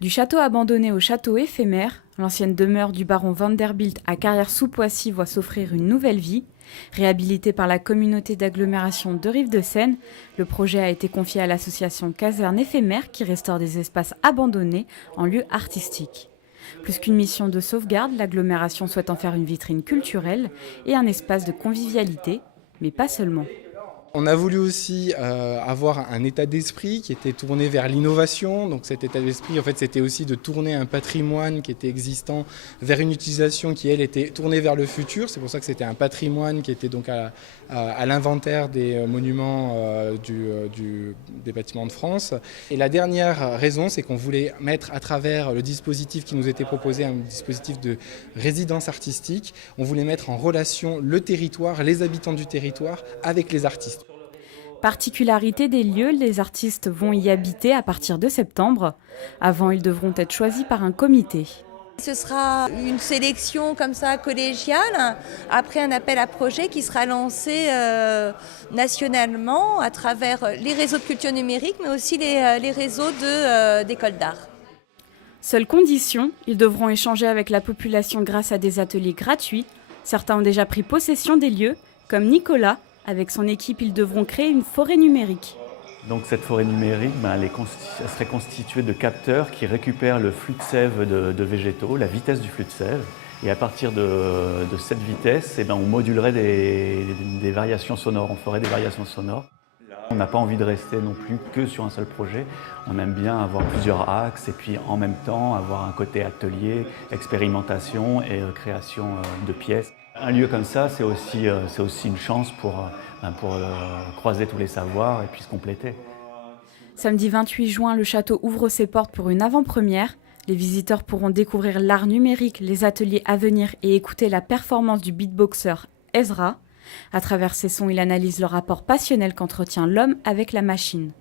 Du château abandonné au château éphémère, l'ancienne demeure du baron Vanderbilt à Carrière-sous-Poissy voit s'offrir une nouvelle vie. Réhabilité par la communauté d'agglomération de Rive-de-Seine, le projet a été confié à l'association Caserne Éphémère qui restaure des espaces abandonnés en lieux artistiques. Plus qu'une mission de sauvegarde, l'agglomération souhaite en faire une vitrine culturelle et un espace de convivialité, mais pas seulement. On a voulu aussi avoir un état d'esprit qui était tourné vers l'innovation. Donc cet état d'esprit, en fait, c'était aussi de tourner un patrimoine qui était existant vers une utilisation qui, elle, était tournée vers le futur. C'est pour ça que c'était un patrimoine qui était donc à l'inventaire des monuments des bâtiments de France. Et la dernière raison, c'est qu'on voulait mettre à travers le dispositif qui nous était proposé, un dispositif de résidence artistique, on voulait mettre en relation le territoire, les habitants du territoire avec les artistes. Particularité des lieux, les artistes vont y habiter à partir de septembre. Avant, ils devront être choisis par un comité. Ce sera une sélection comme ça collégiale, après un appel à projet qui sera lancé nationalement à travers les réseaux de culture numérique, mais aussi les réseaux d'écoles d'art. Seule condition, ils devront échanger avec la population grâce à des ateliers gratuits. Certains ont déjà pris possession des lieux, comme Nicolas. Avec son équipe, ils devront créer une forêt numérique. Donc cette forêt numérique, elle serait constituée de capteurs qui récupèrent le flux de sève de végétaux, la vitesse du flux de sève. Et à partir de cette vitesse, on modulerait des variations sonores, on ferait des variations sonores. On n'a pas envie de rester non plus que sur un seul projet. On aime bien avoir plusieurs axes et puis en même temps avoir un côté atelier, expérimentation et création de pièces. Un lieu comme ça, c'est aussi une chance pour croiser tous les savoirs et puis se compléter. Samedi 28 juin, le château ouvre ses portes pour une avant-première. Les visiteurs pourront découvrir l'art numérique, les ateliers à venir et écouter la performance du beatboxer Ezra. À travers ses sons, il analyse le rapport passionnel qu'entretient l'homme avec la machine.